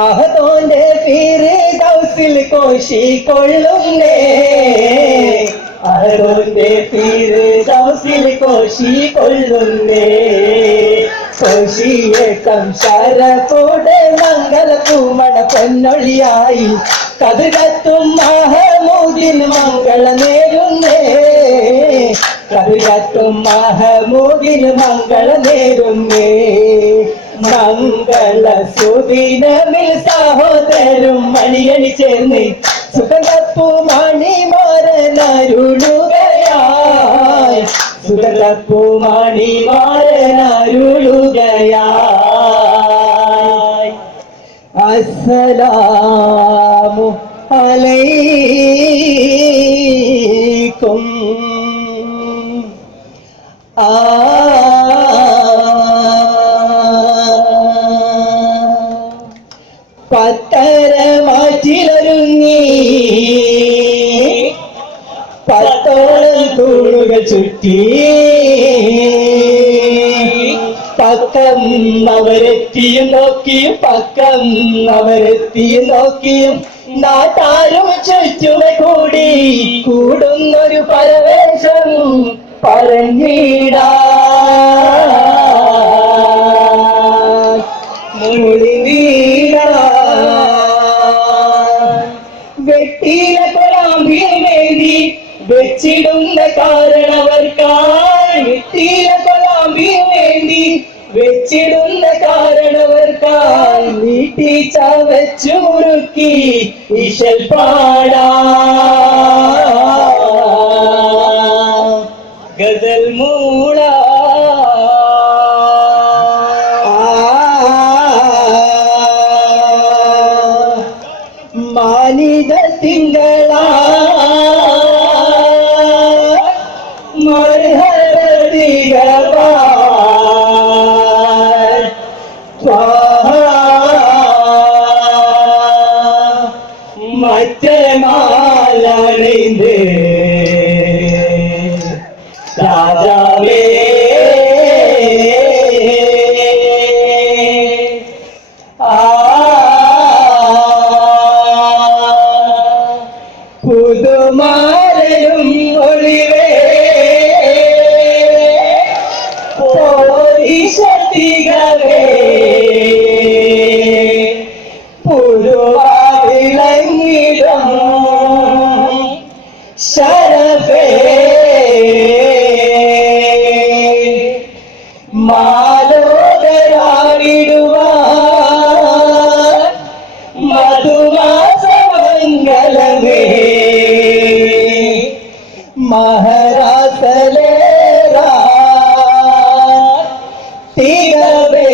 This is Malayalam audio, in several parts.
അഹദോന്റെ പീര് ദൗസിൽ കോശിക്കൊള്ളുന്നേ അഹദോന്റെ പീര് ദൗസിൽ കോശിക്കൊള്ളുന്നേ കോശിയെ സംസാരത്തോടെ മംഗളപൂമണ പൊന്നൊളിയായി കതിരത്തും മഹമൂദിന് മംഗള നേരുന്നേ കതിരത്തും മഹമൂദിന് മംഗള നേരുന്നേ മംഗള സുദിനമിൽ സഹോദരും മണിയണി ചേർന്ന് സുഗന്ധപ്പൂ മണിമാരനരുളുകയായി സുഗന്ധപ്പൂ മണിമാരനരുളുകയായി അസ്സലാമു അലൈക്കും പത്തര മാറ്റിലൊരുങ്ങി പത്തോളം തൂണുകൾ ചുറ്റി പക്കം അവരെത്തിയും നോക്കിയും പക്കം അവരെത്തിയും നോക്കിയും നാട്ടാരും ചുറ്റുമെ കൂടി കൂടുന്നൊരു പരവേശം പറഞ്ഞിടാ വെട്ടിയില കൊലാമ്പിയും വേണ്ടി വെച്ചിടുന്ന കാരണവർക്കായി വെട്ടിയില കൊലാമ്പിയും വേണ്ടി വെച്ചിടുന്ന കാരണവർക്കായി വീട്ടി ചവച്ചു മുറുക്കി ഇശൽ പാടാ ഗസൽ മൂള മാനിത തിങ്കളാ മറ്റമാലണിந்து രാജാവേ പുതുമാരനും ഒളിവേ പോരിശത്തികളേ പുതുവാവിളങ്ങിടും ശരഫേ മാലോകരാടിടുവാൻ മധുമാസമംഗലമേ മഹരാസലേറാ തിരവേ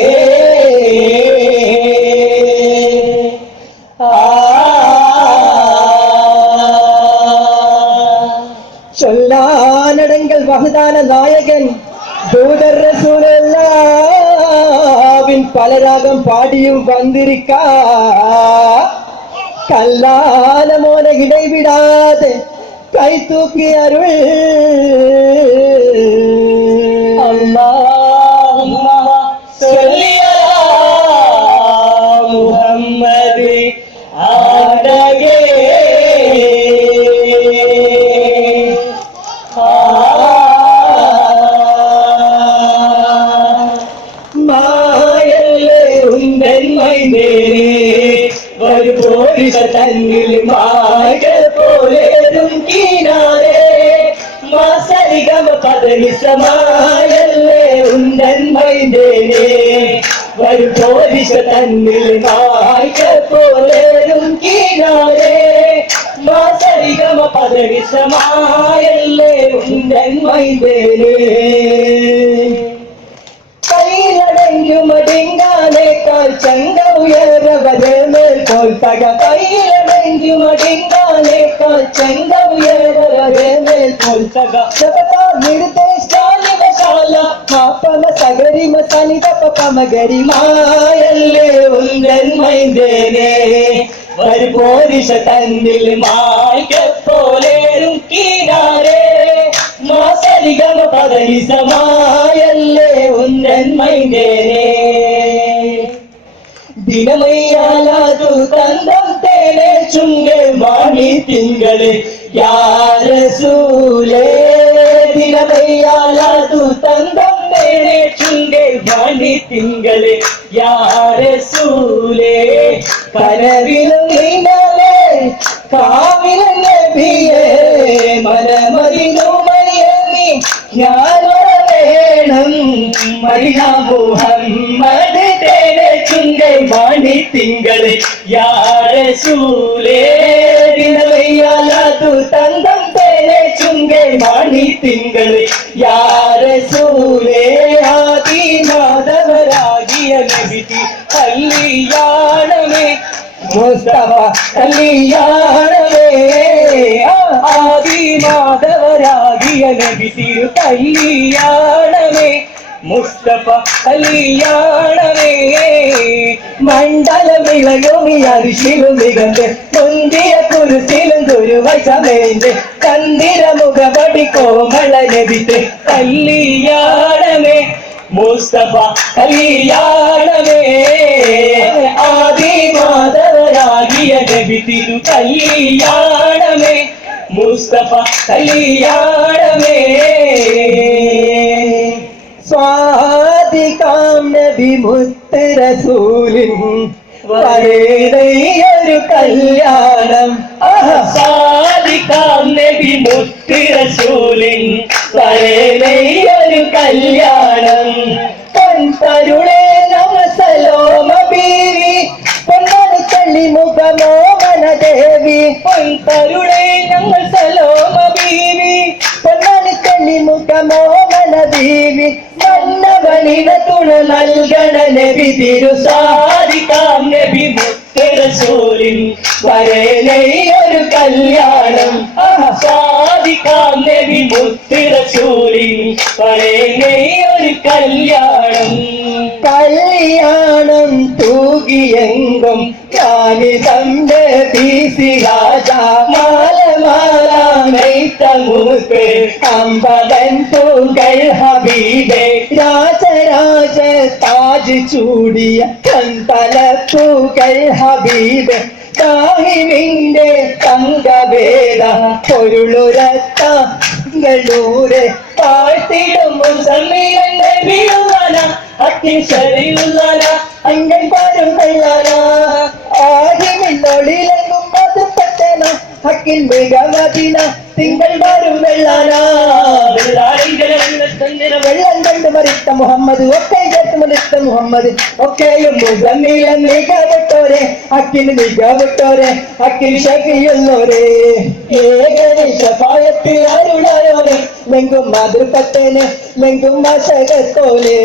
ചൊല്ലാനടങ്കൽ വഹദാന നായകൻ ദൂതർ റസൂലുള്ളാഹിൻ പലരാഗം പാടിയും വന്നിരിക്ക കല്ലാലമോനെ ഇടവിടാതെ കൈതൂക്കി അരുൾ അല്ലാഹുമ്മ സല്ലി അലാ മുഹമ്മദ് ആലഗേ തന്നിൽ മായ പോലേതും കീനാരേ മാസരിഗമ പദനിസമായല്ലേ ഉണ്ടൻ മൈദേനേ വരു പോരിശ തന്നിൽ മായ പോലേതും കീനാരേ മാസരിഗമ പദനിസമായല്ലേ ഉണ്ടൻ മൈദേനേ കൈയിലടങ്ങുമടിങ്കാനേക്കാൾ ചങ്ക ഉയരവരമേൽ തോൽത്തക കൈയിലടങ്ങുമടിങ്കാനേക്കാൾ ചങ്ക ഉയരവരമേൽ തോൽത്തക ജപതാ നിർദ്ദേശാലിവശാല മാപ്പമ സഗരിമ സനിതപ പമഗരിമായല്ലേ ഉണ്ടൻ മൈദേനേ വരു പോരിശ തന്നിൽ മായ്ക്കപ്പോലേരും കീനാരേ മാസരിഗമ പദനിസമായല്ലേ ഉണ്ടൻ മൈദേനേ ദിനമയ്യാലാതു തന്തം തേനെ ചുങ്കെ വാണി തിങ്കളെ യാ റസൂലേ ദിനമയ്യാലാതു തന്തം തേനെ ചുങ്കെ വാണി തിങ്കളെ യാ റസൂലേ കനവിലും നീനവേ കാവിലും നബിയേ മനമതിനുമയമി ഞാൻ വേണം മദിന മുഹമ്മദ് തേനെ ചുങ്കെ വാണി തിങ്കളെ യാ റസൂലേ ദിനമയ്യാലാതു തന്തം തേനെ ചുങ്കെ വാണി തിങ്കളെ യാ റസൂലേ ആദി മാധവരാകിയ നബിതി കല്യാണമേ മുസ്തഫ കല്യാണമേ ആദി മാധവരാകിയ നബി തിരു കല്യാണമേ മുസ്തഫ കല്യാണമേ മണ്ഡലമിളയും അരിശിലും മികந்து മുന്തിയ കുരുസിലും ഗുരുവൈ സമേന്ദ് ചന്ദിര മുഖപടി കോമള നബിത്തെ കല്യാണമേ മുസ്തഫ കല്യാണമേ ആദി മാധവരാകിയ നബി തിരു കല്യാണമേ മുസ്തഫ കല്യാണമേ സ്വാദികാം നബി മുത്ത് റസൂലിൻ വരേതൊരു കല്യാണം സ്വാദികാം നബി മുത്ത് റസൂലിൻ വരേതൊരു കല്യാണം പൊൻതരുളേ നമസലോമ ബീവി പൊന്നാനി തള്ളി മുഖമോ മനദേവി പൊൻതരുളേ ഞങ്ങൾ സലോമ ബീവി പൊന്നാനി തള്ളി മുഖമോ മനദേവി മന്നവനിട തുണ നൽകണ നബി തിരു സാദിക്കാം നബി മുത്ത് റസൂലിൻ വരേലൊരു കല്യാണം സാദിക്കാം നബി മുത്ത് റസൂലിൻ വരേലൊരു കല്യാണം കല്യാണം തൂകിയെങ്കും കാലിതന്റെ ബീസി രാജ മാല മാല മെയ്ത്തമുക്ക് അമ്പതൻ പൂകൾ ഹബീബേ രാജരാജ താജ് ചൂടിയ കന്തലപ്പൂകൾ ഹബീബേ താഹിമിന്റെ തങ്കവേദ പൊരുളുരത്തൂരെ താഴ്ത്തിടും മുസമ്മിലൻ നബിയുള്ളന അക്കിൻ ശരിയുള്ളന അങ്കൻ പാരും കള്ളന ആഹിമിന്നൊളിലെങ്കും അത് പറ്റന അക്കിൻ മികമതിന തിങ്കൾ വരും വെള്ളന വെള്ളം കണ്ട് മരിത്ത മുഹമ്മദ് ഒക്കെ ചേർത്ത് മരിത്ത മുഹമ്മദ് ഒക്കെയും മുസമ്മിലൻ മികവിട്ടോരെ അക്കിന് മികവിട്ടോരെ അക്കിന് ശകിയുള്ളോരെ ഏകനി ശഫായത്തിൽ അരുളായോരെ ലെങ്കും മാതൃപത്തേന് ലെങ്കും മശകത്തോലെ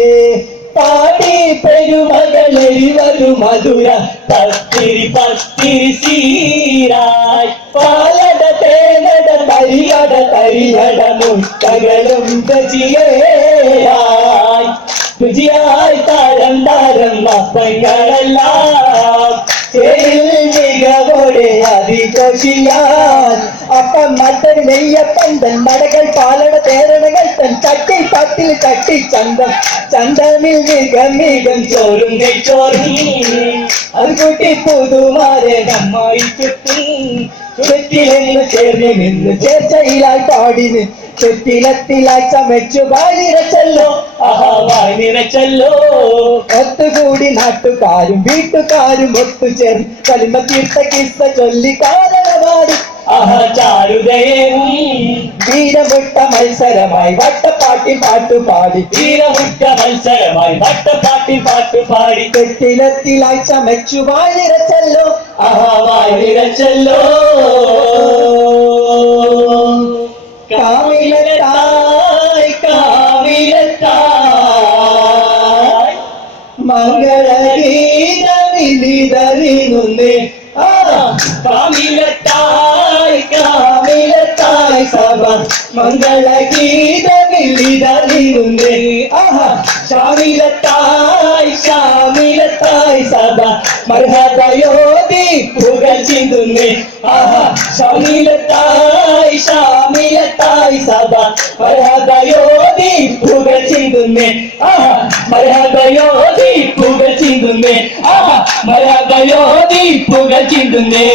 പാടി പെരുമകളെരിവരു മധുര പത്തിരി പത്തിരി സീരായ് പാലട തേനട തരിയട തരിയട മുട്ടകളും രുചിയായി രുചിയായി താരം താരം അപ്പങ്ങളെല്ലാം മികവോടെ അതിഘോഷിയാൻ അപ്പം മട്ടൻ നെയ്യപ്പൻ തൻ മടകൾ പാലട തേരണകൾ തൻ ചട്ടി പത്തിൽ ചട്ടി ചന്തം ചന്തമിൽ മികം ചോറും നെയ്ച്ചോറും അത് കൂട്ടി പുതുമാരെ നന്നായി ചുറ്റും ചുറ്റിലെന്ന് ചേർന്ന് നിന്ന് ചേർച്ചയിലായി പാടിന് ചുറ്റിലത്തിലായി ചമച്ചു വായിരച്ചല്ലോ വായിരച്ചല്ലോ ഒത്തുകൂടി നാട്ടുകാരും വീട്ടുകാരും ഒത്തുചേർന്ന് കലിമ തീർത്ത കിസ്സ ചൊല്ലി കാരണമാടി ചാരുതയും വീരമുട്ട മത്സരമായി വട്ടപ്പാട്ടി പാട്ടുപാടി വീരമുട്ട മത്സരമായി വട്ടപ്പാട്ടി പാട്ടുപാടി കെട്ടിലത്തിലായി ചമച്ചു വായിരച്ചല്ലോ വായിരച്ചല്ലോ കാവിലത്തായി കാവിലത്തായി മംഗളഗീതമിലിതറിയുന്നേ കാവിലത്തായി കാവിലത്തായി സഭ മംഗളഗീതമിലിതറിയുന്നേ ശാമിലത്തായി ശാമിലത്തായി സഭ മർഹബയോതി പുകൾ ചിന്തുന്നേ ശാമിലത്തായി ശാമിലത്തായി സഭ മർഹബയോതി പുകൾ ചിന്തുന്നേ മർഹബയോതി പുകൾ ചിന്തുന്നേ മരബയോതി പുകച്ചിടുന്നേ